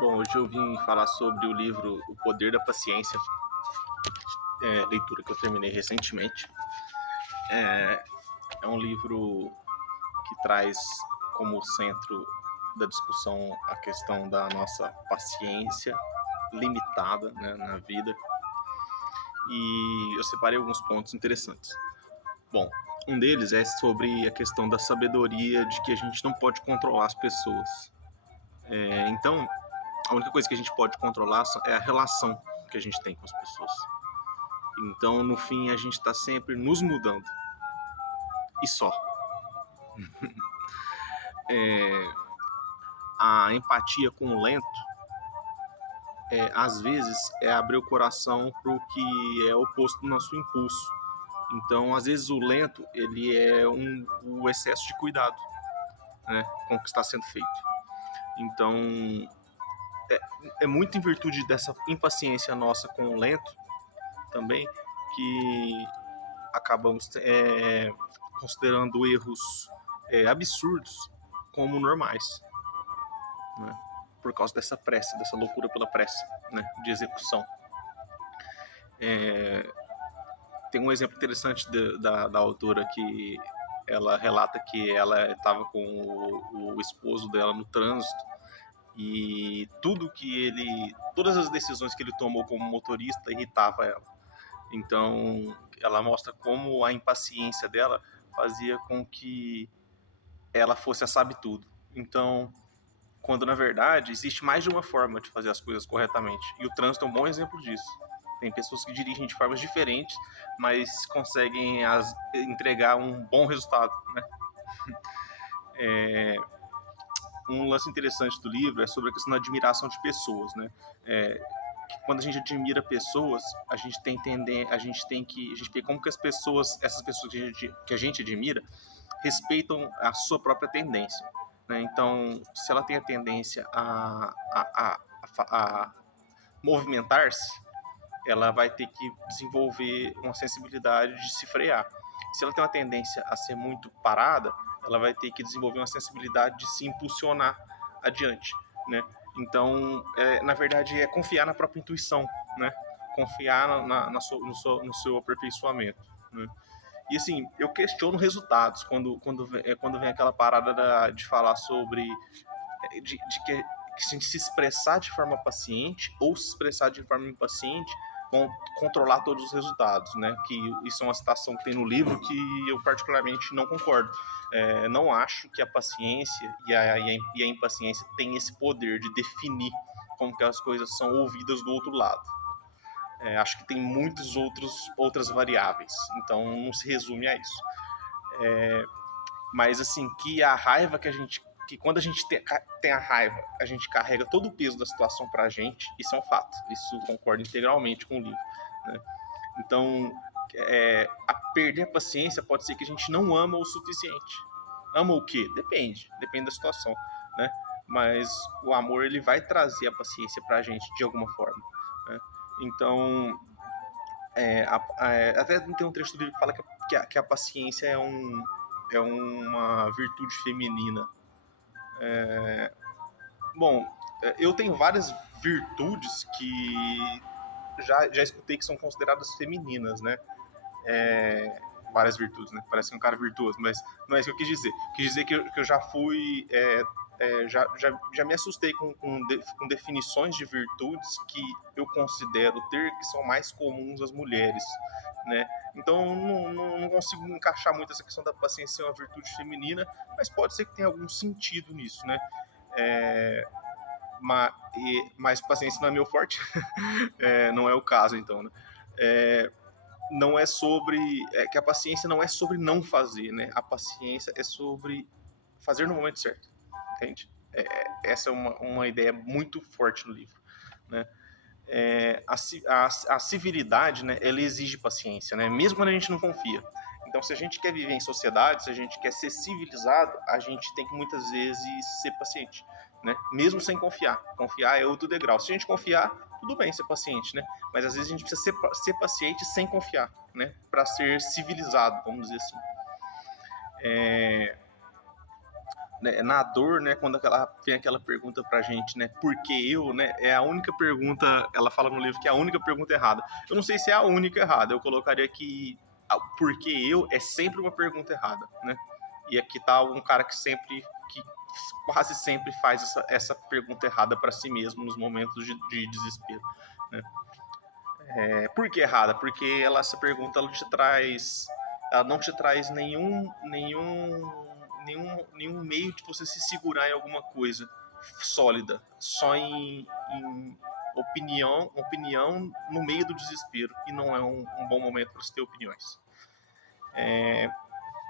Bom, hoje eu vim falar sobre o livro O Poder da Paciência, leitura que eu terminei recentemente. É um livro que traz como centro da discussão a questão da nossa paciência limitada, né, na vida. E eu separei alguns pontos interessantes. Bom, um deles é sobre a questão da sabedoria de que a gente não pode controlar as pessoas. Então, a única coisa que a gente pode controlar é a relação que a gente tem com as pessoas. Então, no fim, a gente está sempre nos mudando. E só. A empatia com o lento, às vezes, é abrir o coração para o que é oposto do nosso impulso. Então, às vezes, o lento ele é o excesso de cuidado, né, com o que está sendo feito. Então, é muito em virtude dessa impaciência nossa com o lento também que acabamos considerando erros absurdos como normais, né? Por causa dessa pressa, dessa loucura pela pressa, né, de execução. Tem um exemplo interessante da autora que ela relata que ela estava com o esposo dela no trânsito e todas as decisões que ele tomou como motorista irritava ela. Então, ela mostra como a impaciência dela fazia com que ela fosse a sabe-tudo. Então, quando na verdade existe mais de uma forma de fazer as coisas corretamente. E o trânsito é um bom exemplo disso. Tem pessoas que dirigem de formas diferentes, mas conseguem entregar um bom resultado, né? Um lance interessante do livro é sobre a questão da admiração de pessoas, né? Quando a gente admira pessoas, a gente tem que ver como que essas pessoas que a gente admira, respeitam a sua própria tendência, né? Então, se ela tem a tendência a movimentar-se, ela vai ter que desenvolver uma sensibilidade de se frear. Se ela tem uma tendência a ser muito parada, ela vai ter que desenvolver uma sensibilidade de se impulsionar adiante, né? Então, na verdade, é confiar na própria intuição, né? Confiar no seu aperfeiçoamento, né? E assim, eu questiono resultados quando vem aquela parada de falar sobre que a gente se expressar de forma paciente ou se expressar de forma impaciente vão controlar todos os resultados, né? Que isso é uma citação que tem no livro que eu particularmente não concordo. Não acho que a paciência e a impaciência têm esse poder de definir como que as coisas são ouvidas do outro lado. Acho que tem muitas outras variáveis, então não se resume a isso. Mas assim, que quando a gente tem a raiva, a gente carrega todo o peso da situação pra gente, isso é um fato. Isso concordo integralmente com o livro, né? Então, a perder a paciência pode ser que a gente não ama o suficiente. Ama o quê? Depende da situação, né? Mas o amor, ele vai trazer a paciência pra gente de alguma forma, né? Então, até tem um trecho do livro que fala que a paciência é uma virtude feminina. Bom, eu tenho várias virtudes que já escutei que são consideradas femininas, né? Várias virtudes, né? Parece um cara virtuoso, mas não é isso que eu quis dizer. Quis dizer que eu já fui. Já me assustei com definições de virtudes que eu considero ter que são mais comuns às mulheres, né? Então não consigo encaixar muito essa questão da paciência ser uma virtude feminina, mas pode ser que tenha algum sentido nisso, né? Mas paciência não é meu forte, não é o caso, então, né? Não é sobre. Que a paciência não é sobre não fazer, né? A paciência é sobre fazer no momento certo, entende? Essa é uma ideia muito forte no livro, né? A civilidade, né, ela exige paciência, né? Mesmo quando a gente não confia. Então, se a gente quer viver em sociedade, se a gente quer ser civilizado, a gente tem que muitas vezes ser paciente, né? Mesmo sem confiar. Confiar é outro degrau. Se a gente confiar, tudo bem ser paciente, né? Mas às vezes a gente precisa ser paciente sem confiar, né? Para ser civilizado, vamos dizer assim. né, na dor, né, quando vem aquela pergunta pra gente, né, por que eu, né, é a única pergunta, ela fala no livro que é a única pergunta errada. Eu não sei se é a única errada, eu colocaria que por que eu é sempre uma pergunta errada, né? E aqui tá um cara que quase sempre faz essa pergunta errada para si mesmo nos momentos de desespero, né? Por que errada? Porque essa pergunta ela não te traz nenhum meio de você se segurar em alguma coisa sólida, só em opinião no meio do desespero, e não é um bom momento para se ter opiniões.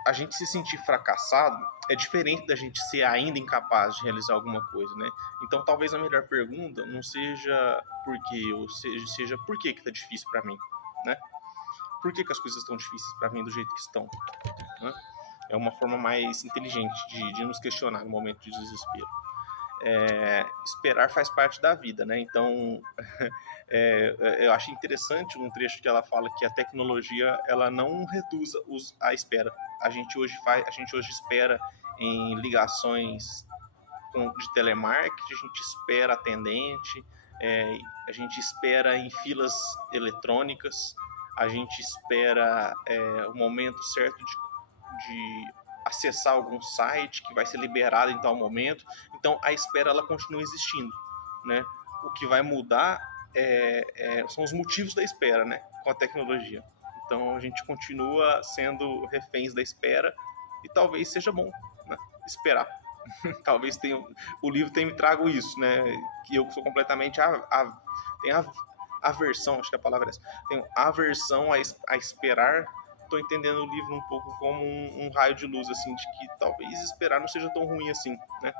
A gente se sentir fracassado é diferente da gente ser ainda incapaz de realizar alguma coisa, né? Então talvez a melhor pergunta não seja por quê, ou seja por que tá difícil para mim, né? Por que as coisas estão difíceis para mim do jeito que estão, né? É uma forma mais inteligente de nos questionar no momento de desespero. Esperar faz parte da vida, né? Então, eu acho interessante um trecho que ela fala que a tecnologia ela não reduz a espera. A gente hoje espera em ligações de telemarketing, a gente espera atendente, a gente espera em filas eletrônicas, a gente espera o momento certo de acessar algum site que vai ser liberado em tal momento. Então a espera ela continua existindo, né? O que vai mudar são os motivos da espera, né? Com a tecnologia. Então a gente continua sendo reféns da espera e talvez seja bom, né? Esperar. Talvez o livro tenha me trago isso, né? Que eu sou completamente tenho aversão, acho que a palavra é essa. Tenho aversão a esperar. Tô entendendo o livro um pouco como um raio de luz, assim, de que talvez esperar não seja tão ruim assim, né?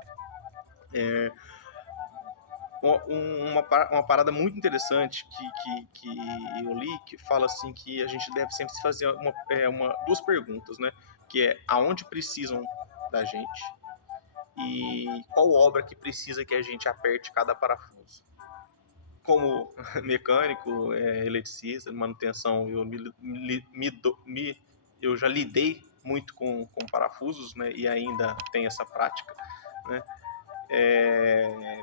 Uma parada muito interessante que eu li, que fala assim que a gente deve sempre se fazer duas perguntas, né? Que é aonde precisam da gente e qual obra que precisa que a gente aperte cada parafuso. Como mecânico, eletricista, manutenção, eu já lidei muito com parafusos, né? E ainda tenho essa prática, né?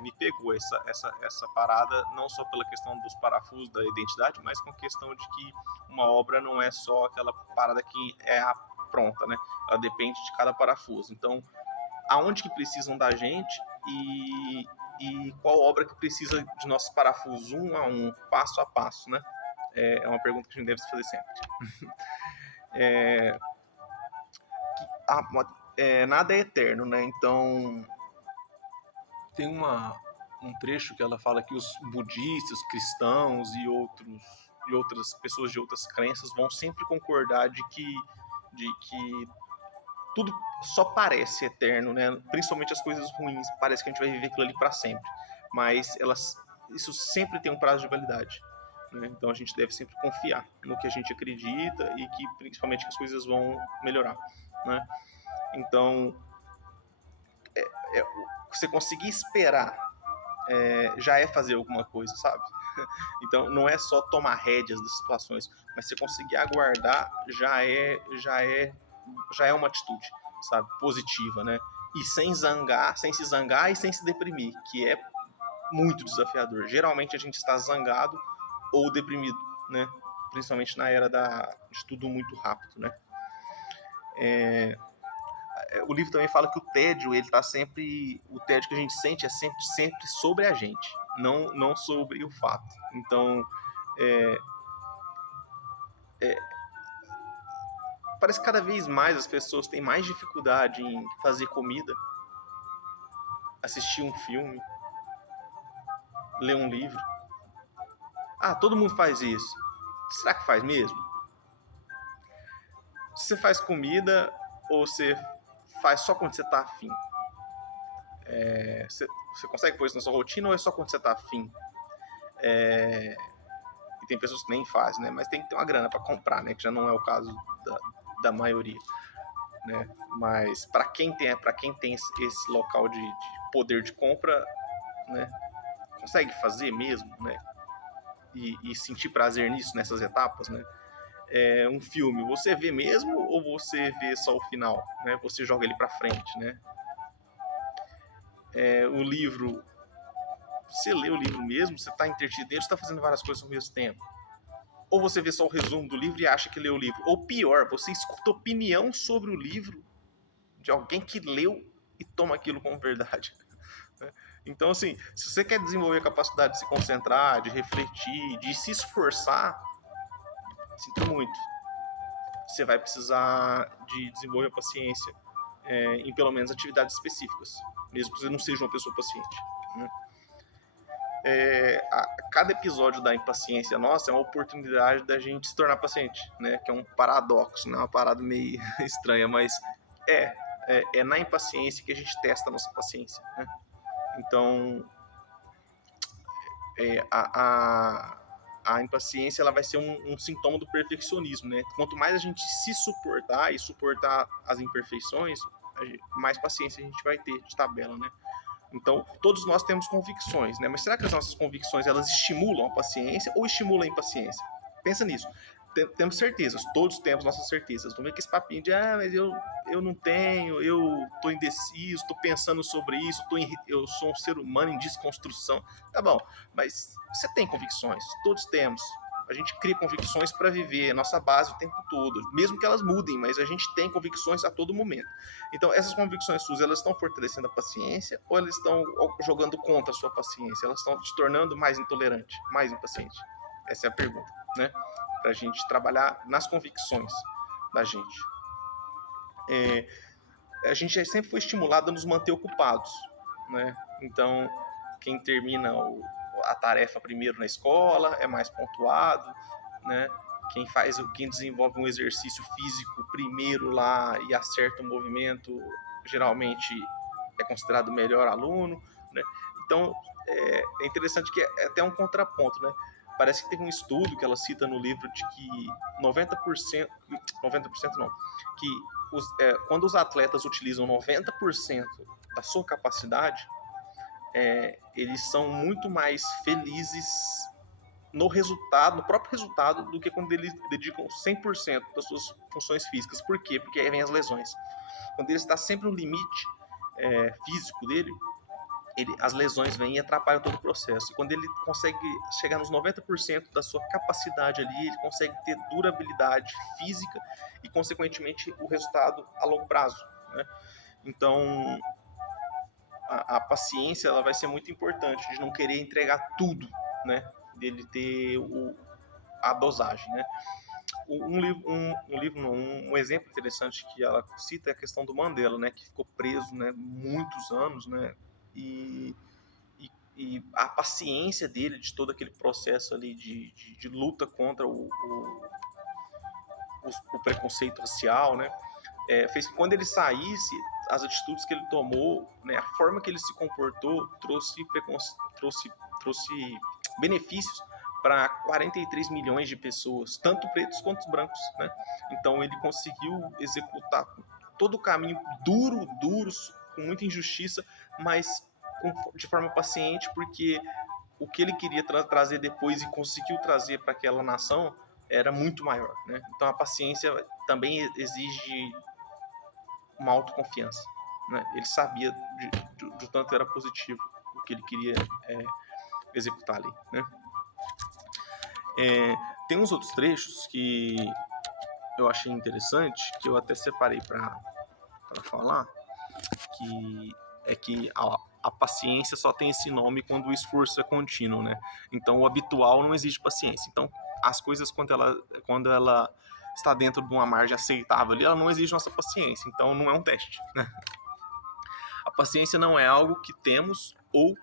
Me pegou essa parada, não só pela questão dos parafusos, da identidade, mas com a questão de que uma obra não é só aquela parada que é a pronta, né? Ela depende de cada parafuso. Então, aonde que precisam da gente e qual obra que precisa de nossos parafusos um a um, passo a passo, né? É uma pergunta que a gente deve se fazer sempre. Nada é eterno, né? Então, tem um trecho que ela fala que os budistas, cristãos e outras pessoas de outras crenças vão sempre concordar de que tudo só parece eterno, né? Principalmente as coisas ruins, parece que a gente vai viver aquilo ali para sempre, mas isso sempre tem um prazo de validade, né? Então a gente deve sempre confiar no que a gente acredita e que principalmente que as coisas vão melhorar, né? Então você conseguir esperar já é fazer alguma coisa, sabe? Então não é só tomar rédeas das situações, mas você conseguir aguardar já é uma atitude, sabe, positiva, né? E sem se zangar e sem se deprimir, que é muito desafiador. Geralmente a gente está zangado ou deprimido, né? Principalmente na era de tudo muito rápido, né? O livro também fala que o tédio que a gente sente é sempre sobre a gente, não sobre o fato. Então, parece que cada vez mais as pessoas têm mais dificuldade em fazer comida, assistir um filme, ler um livro. Todo mundo faz isso. Será que faz mesmo? Você faz comida ou você faz só quando você tá afim? Você consegue pôr isso na sua rotina ou é só quando você tá afim? E tem pessoas que nem fazem, né? Mas tem que ter uma grana para comprar, né? Que já não é o caso da maioria, né? Mas para quem tem esse local de poder de compra, né? Consegue fazer mesmo, né? E sentir prazer nisso, nessas etapas, né? Um filme, você vê mesmo ou você vê só o final, né? Você joga ele para frente, né? o livro, você lê o livro mesmo, você está entretido dentro, você está fazendo várias coisas ao mesmo tempo. Ou você vê só o resumo do livro e acha que leu o livro. Ou pior, você escuta opinião sobre o livro de alguém que leu e toma aquilo como verdade. Então, assim, se você quer desenvolver a capacidade de se concentrar, de refletir, de se esforçar, sinto muito. Você vai precisar de desenvolver a paciência em pelo menos atividades específicas, mesmo que você não seja uma pessoa paciente. Né? Cada episódio da impaciência nossa é uma oportunidade da gente se tornar paciente, né? Que é um paradoxo, né? Uma parada meio estranha, mas é na impaciência que a gente testa a nossa paciência. Né? Então, a impaciência ela vai ser um sintoma do perfeccionismo, né? Quanto mais a gente se suportar e suportar as imperfeições, mais paciência a gente vai ter de tabela, né? Então, todos nós temos convicções, né? Mas será que as nossas convicções elas estimulam a paciência ou estimulam a impaciência? Pensa nisso. Temos certezas, todos temos nossas certezas. Não vem com esse papinho de, mas eu não tenho, eu tô indeciso, tô pensando sobre isso, eu sou um ser humano em desconstrução. Tá bom, mas você tem convicções, todos temos. A gente cria convicções para viver a nossa base o tempo todo, mesmo que elas mudem, mas a gente tem convicções a todo momento. Então, essas convicções suas, elas estão fortalecendo a paciência ou elas estão jogando contra a sua paciência? Elas estão te tornando mais intolerante, mais impaciente? Essa é a pergunta, né? Para a gente trabalhar nas convicções da gente. A gente sempre foi estimulado a nos manter ocupados, né? Então, quem termina a tarefa primeiro na escola é mais pontuado, né? Quem desenvolve um exercício físico primeiro lá e acerta o movimento, geralmente é considerado o melhor aluno, né? Então, é interessante que é até um contraponto, né? Parece que teve um estudo que ela cita no livro de que 90% não, que quando os atletas utilizam 90% da sua capacidade, eles são muito mais felizes no resultado, no próprio resultado, do que quando eles dedicam 100% das suas funções físicas. Por quê? Porque aí vem as lesões. Quando ele está sempre no limite físico dele, as lesões vêm e atrapalham todo o processo. E quando ele consegue chegar nos 90% da sua capacidade ali, ele consegue ter durabilidade física e, consequentemente, o resultado a longo prazo. Né? Então, a paciência ela vai ser muito importante, de não querer entregar tudo, né? Dele ter a dosagem, né? Um exemplo interessante que ela cita é a questão do Mandela, né? Que ficou preso, né? Muitos anos, né? E a paciência dele de todo aquele processo ali de luta contra o preconceito racial, né? Fez que quando ele saísse, as atitudes que ele tomou, né, a forma que ele se comportou, trouxe benefícios para 43 milhões de pessoas, tanto pretos quanto brancos, né? Então ele conseguiu executar todo o caminho duro, com muita injustiça, mas de forma paciente, porque o que ele queria trazer depois e conseguiu trazer para aquela nação era muito maior, né? Então a paciência também exige uma autoconfiança, né? Ele sabia de tanto era positivo o que ele queria executar ali, né? Tem uns outros trechos que eu achei interessante, que eu até separei para falar, que é que a paciência só tem esse nome quando o esforço é contínuo, né? Então, o habitual não existe paciência. Então, as coisas, quando ela está dentro de uma margem aceitável ali, ela não exige nossa paciência. Então, não é um teste, né? A paciência não é algo que temos ou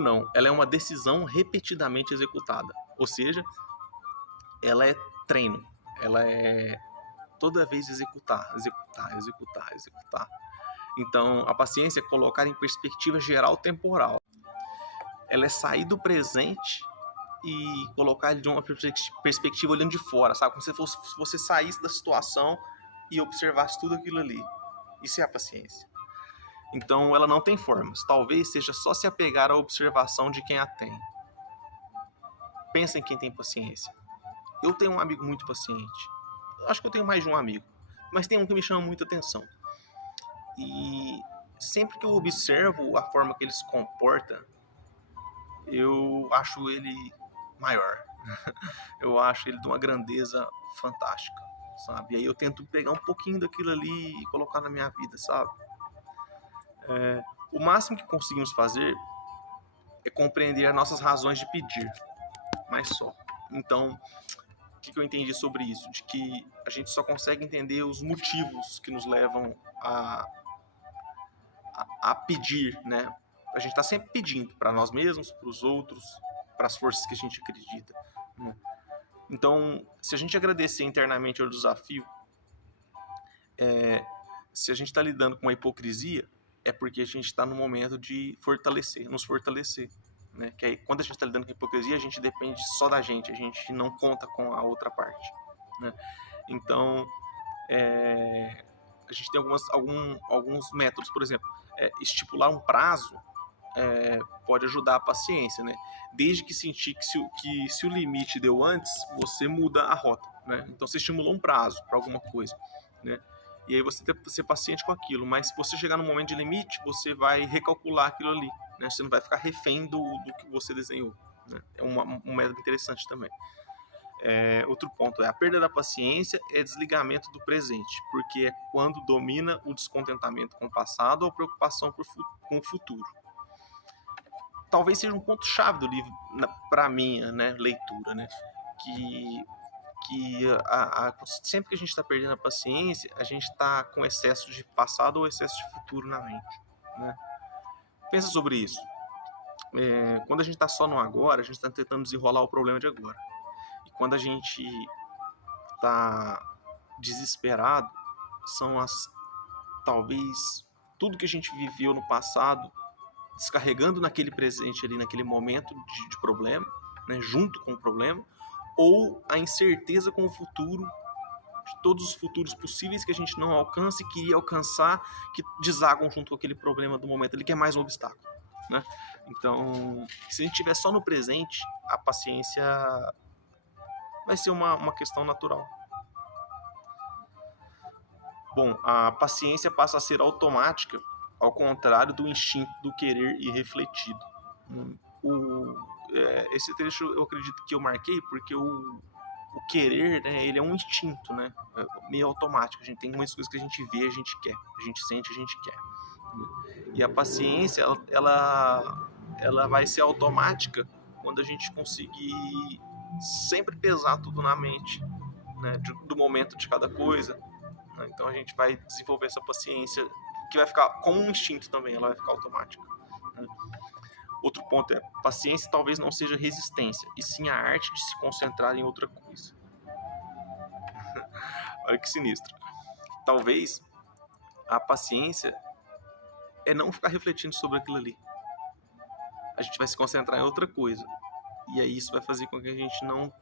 não. Ela é uma decisão repetidamente executada. Ou seja, ela é treino. Ela é toda vez executar. Então, a paciência é colocar em perspectiva geral temporal. Ela é sair do presente e colocar ele de uma perspectiva olhando de fora, sabe? Como se você saísse da situação e observasse tudo aquilo ali. Isso é a paciência. Então, ela não tem formas. Talvez seja só se apegar à observação de quem a tem. Pensa em quem tem paciência. Eu tenho um amigo muito paciente. Acho que eu tenho mais de um amigo. Mas tem um que me chama muita atenção. E sempre que eu observo a forma que ele se comporta, eu acho ele maior. Eu acho ele de uma grandeza fantástica, sabe? E aí eu tento pegar um pouquinho daquilo ali e colocar na minha vida, sabe? O máximo que conseguimos fazer é compreender as nossas razões de pedir, mas só. Então, o que eu entendi sobre isso? De que a gente só consegue entender os motivos que nos levam a pedir, né? A gente está sempre pedindo para nós mesmos, para os outros, para as forças que a gente acredita, né? Então, se a gente agradecer internamente ao desafio, se a gente está lidando com a hipocrisia, é porque a gente está no momento de fortalecer, nos fortalecer. Né? Que aí, quando a gente está lidando com a hipocrisia, a gente depende só da gente, a gente não conta com a outra parte. Né? Então, a gente tem alguns métodos, por exemplo, estipular um prazo pode ajudar a paciência, né? Desde que sentir que se o limite deu antes, você muda a rota, né? Então você estimulou um prazo para alguma coisa, né? E aí você tem que ser paciente com aquilo, mas se você chegar no momento de limite, você vai recalcular aquilo ali, né? Você não vai ficar refém do que você desenhou, né? É um método interessante também. Outro ponto a perda da paciência é desligamento do presente, porque é quando domina o descontentamento com o passado ou preocupação com o futuro. Talvez seja um ponto-chave do livro para minha, né, leitura, né? Que sempre que a gente está perdendo a paciência, a gente está com excesso de passado ou excesso de futuro na mente, né? Pensa sobre isso. Quando a gente está só no agora, a gente está tentando desenrolar o problema de agora. E quando a gente está desesperado, são talvez tudo que a gente viveu no passado descarregando naquele presente ali, naquele momento de problema, né, junto com o problema, ou a incerteza com o futuro, de todos os futuros possíveis que a gente não alcança e queria alcançar, que desagam junto com aquele problema do momento ali, que é mais um obstáculo, né? Então, se a gente estiver só no presente, a paciência vai ser uma questão natural. Bom, a paciência passa a ser automática, ao contrário do instinto do querer irrefletido. Esse trecho eu acredito que eu marquei porque o querer, né, ele é um instinto, né, meio automático. A gente tem muitas coisas que a gente vê, a gente quer, a gente sente, a gente quer. E a paciência, ela vai ser automática quando a gente conseguir sempre pesar tudo na mente, né, do momento de cada coisa. Então a gente vai desenvolver essa paciência que vai ficar como um instinto também, ela vai ficar automática. Né? Outro ponto é, paciência talvez não seja resistência, e sim a arte de se concentrar em outra coisa. Olha que sinistro. Talvez a paciência é não ficar refletindo sobre aquilo ali. A gente vai se concentrar em outra coisa. E aí isso vai fazer com que a gente não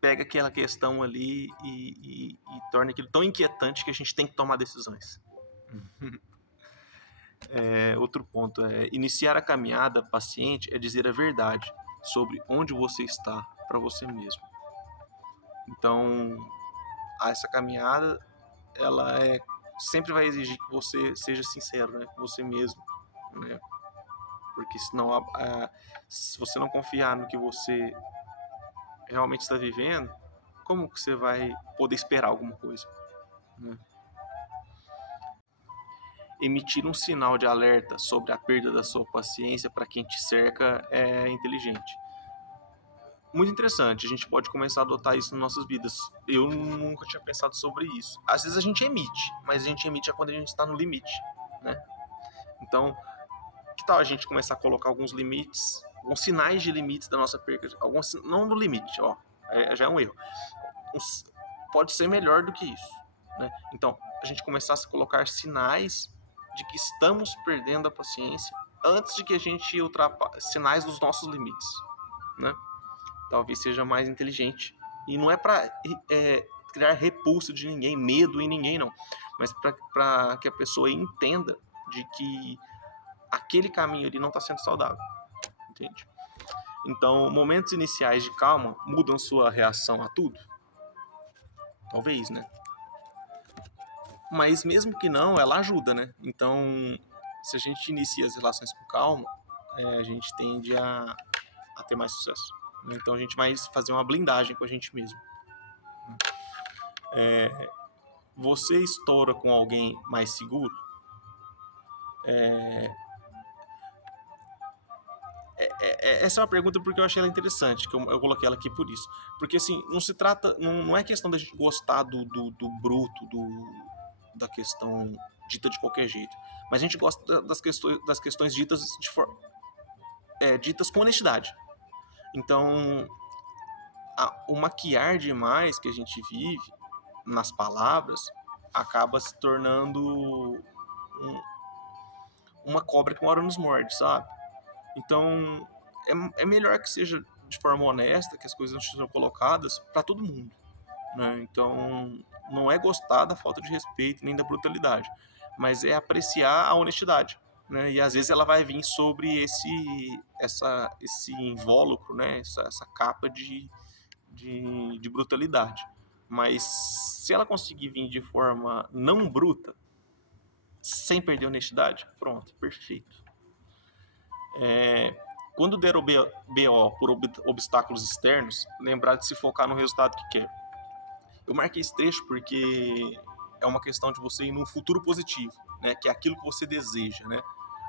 pega aquela questão ali e torna aquilo tão inquietante que a gente tem que tomar decisões. Outro ponto é iniciar a caminhada paciente é dizer a verdade sobre onde você está para você mesmo. Então, essa caminhada ela sempre vai exigir que você seja sincero, né, com você mesmo, né? Porque senão, se você não confiar no que você realmente está vivendo, como que você vai poder esperar alguma coisa, né? Emitir um sinal de alerta sobre a perda da sua paciência para quem te cerca é inteligente. Muito interessante, a gente pode começar a adotar isso nas nossas vidas. Eu nunca tinha pensado sobre isso. Às vezes a gente emite, mas a gente emite quando a gente está no limite, né? Então, que tal a gente começar a colocar alguns limites, alguns sinais de limites da nossa perda, não no limite, ó, já é um erro. Pode ser melhor do que isso, né? Então, a gente começasse a colocar sinais de que estamos perdendo a paciência antes de que a gente ultrapasse sinais dos nossos limites, né? Talvez seja mais inteligente. E não é para criar repulsa de ninguém, medo em ninguém, não. Mas para que a pessoa entenda de que aquele caminho ali não está sendo saudável. Entende? Então, momentos iniciais de calma mudam sua reação a tudo? Talvez, né? Mas mesmo que não, ela ajuda, né? Então, se a gente inicia as relações com calma, a gente tende a ter mais sucesso, né? Então a gente vai fazer uma blindagem com a gente mesmo. Você estoura com alguém mais seguro? Essa é uma pergunta porque eu achei ela interessante, que eu coloquei ela aqui por isso. Porque assim, não se trata, não é questão da gente gostar do bruto, da questão dita de qualquer jeito. Mas a gente gosta das questões ditas ditas com honestidade. Então, o maquiar demais que a gente vive nas palavras acaba se tornando uma cobra que uma hora nos morde, sabe? Então, é melhor que seja de forma honesta, que as coisas não sejam colocadas para todo mundo, né? Então, não é gostar da falta de respeito nem da brutalidade, mas é apreciar a honestidade, né? E às vezes ela vai vir sobre esse invólucro, né? Essa capa de brutalidade. Mas se ela conseguir vir de forma não bruta, sem perder a honestidade, pronto, perfeito. Quando der o BO por obstáculos externos, lembrar de se focar no resultado que quer. Eu marquei esse trecho porque é uma questão de você ir num futuro positivo, né? Que é aquilo que você deseja, né?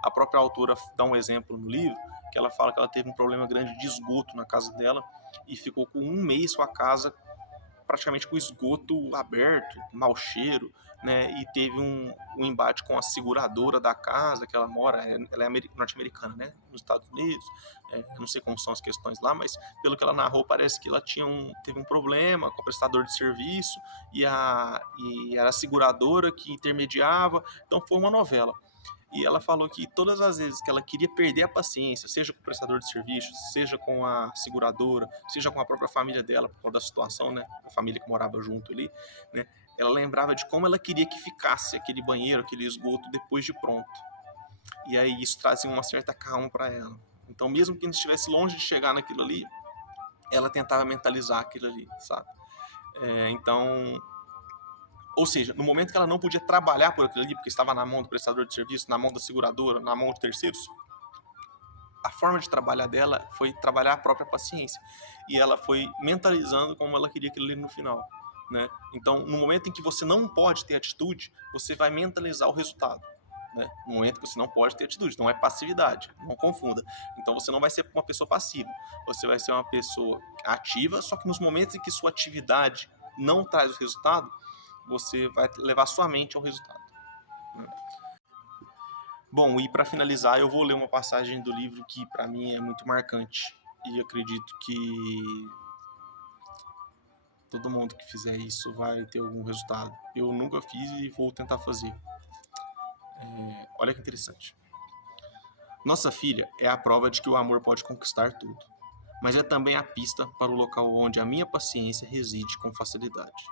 A própria autora dá um exemplo no livro, que ela fala que ela teve um problema grande de esgoto na casa dela e ficou com 1 mês com a casa praticamente com o esgoto aberto, mau cheiro, né? E teve um embate com a seguradora da casa que ela mora, ela é norte-americana, né? Nos Estados Unidos, não sei como são as questões lá, mas pelo que ela narrou, parece que ela teve um problema com o prestador de serviço e era a seguradora que intermediava, então foi uma novela. E ela falou que todas as vezes que ela queria perder a paciência, seja com o prestador de serviços, seja com a seguradora, seja com a própria família dela, por causa da situação, né? A família que morava junto ali, né? Ela lembrava de como ela queria que ficasse aquele banheiro, aquele esgoto depois de pronto. E aí isso trazia uma certa calma para ela. Então, mesmo que estivesse longe de chegar naquilo ali, ela tentava mentalizar aquilo ali, sabe? Então, ou seja, no momento que ela não podia trabalhar por aquilo ali, porque estava na mão do prestador de serviço, na mão da seguradora, na mão de terceiros, a forma de trabalhar dela foi trabalhar a própria paciência. E ela foi mentalizando como ela queria aquilo ali no final, né? Então, no momento em que você não pode ter atitude, você vai mentalizar o resultado, né? No momento que você não pode ter atitude, não é passividade, não confunda. Então, você não vai ser uma pessoa passiva, você vai ser uma pessoa ativa, só que nos momentos em que sua atividade não traz o resultado, você vai levar sua mente ao resultado. Bom, e para finalizar, eu vou ler uma passagem do livro que para mim é muito marcante e acredito que todo mundo que fizer isso vai ter algum resultado. Eu nunca fiz e vou tentar fazer. Olha que interessante. Nossa filha é a prova de que o amor pode conquistar tudo, mas é também a pista para o local onde a minha paciência reside com facilidade.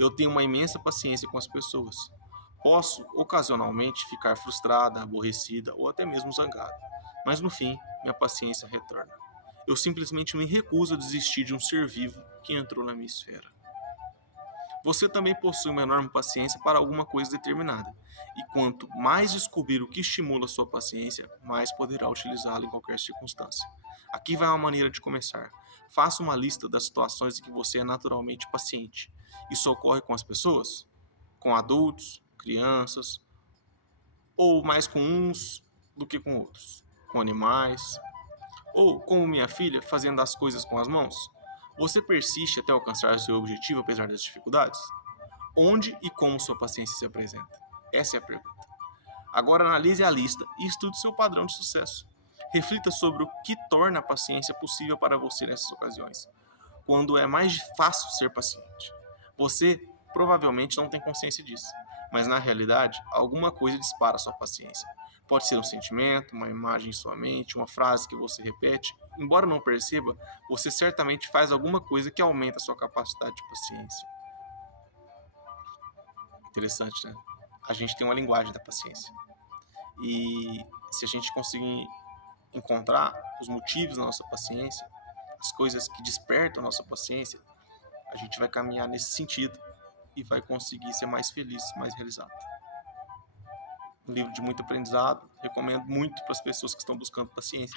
Eu tenho uma imensa paciência com as pessoas. Posso, ocasionalmente, ficar frustrada, aborrecida ou até mesmo zangada, mas no fim, minha paciência retorna. Eu simplesmente me recuso a desistir de um ser vivo que entrou na minha esfera. Você também possui uma enorme paciência para alguma coisa determinada, e quanto mais descobrir o que estimula sua paciência, mais poderá utilizá-la em qualquer circunstância. Aqui vai uma maneira de começar. Faça uma lista das situações em que você é naturalmente paciente. Isso ocorre com as pessoas? Com adultos, crianças, ou mais com uns do que com outros? Com animais? Ou, como minha filha, fazendo as coisas com as mãos? Você persiste até alcançar seu objetivo apesar das dificuldades? Onde e como sua paciência se apresenta? Essa é a pergunta. Agora analise a lista e estude seu padrão de sucesso. Reflita sobre o que torna a paciência possível para você nessas ocasiões. Quando é mais fácil ser paciente. Você provavelmente não tem consciência disso, mas na realidade, alguma coisa dispara sua paciência. Pode ser um sentimento, uma imagem em sua mente, uma frase que você repete. Embora não perceba, você certamente faz alguma coisa que aumenta sua capacidade de paciência. Interessante, né? A gente tem uma linguagem da paciência. E se a gente conseguir encontrar os motivos da nossa paciência, as coisas que despertam a nossa paciência, a gente vai caminhar nesse sentido e vai conseguir ser mais feliz, mais realizado. Um livro de muito aprendizado, recomendo muito para as pessoas que estão buscando paciência.